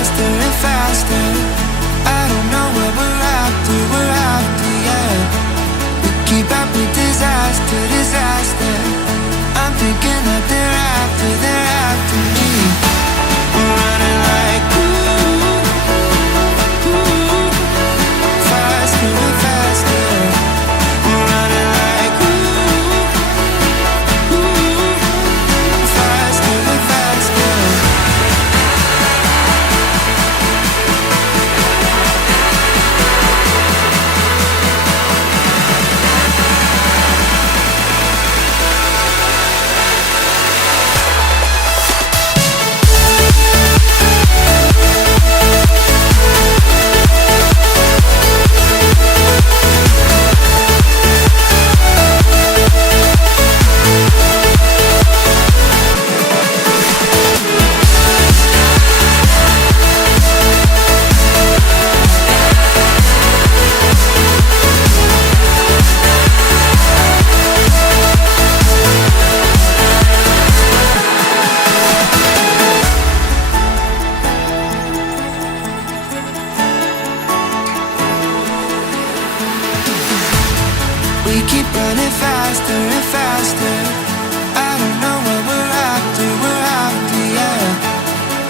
faster and faster. I don't know what we're after, yeah. We keep up with disaster, disaster. I'm thinking that they're after me. We're running like faster and faster. We're running like faster and faster. We keep running faster and faster. I don't know what we're after, yeah.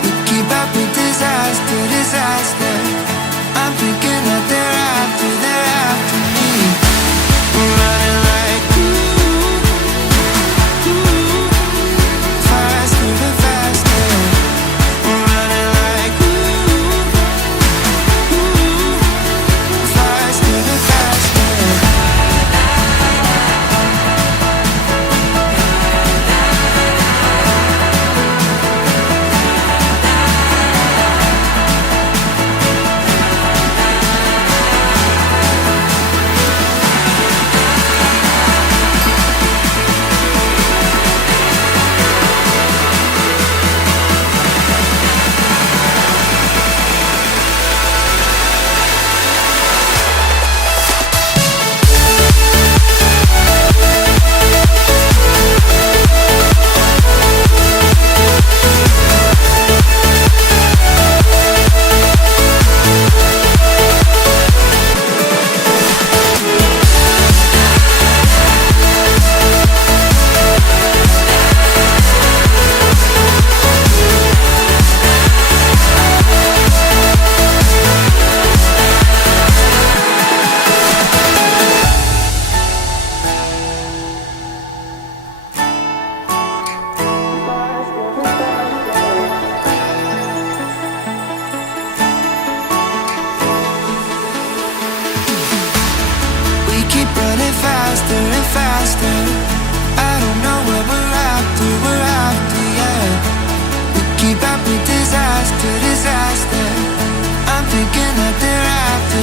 We keep up with disaster, disaster. I'm thinking that they're after me. We're running like faster and faster. We're running like faster and faster. Faster and faster. I don't know what we're after, yeah. We keep up with disaster, disaster. I'm thinking that they're after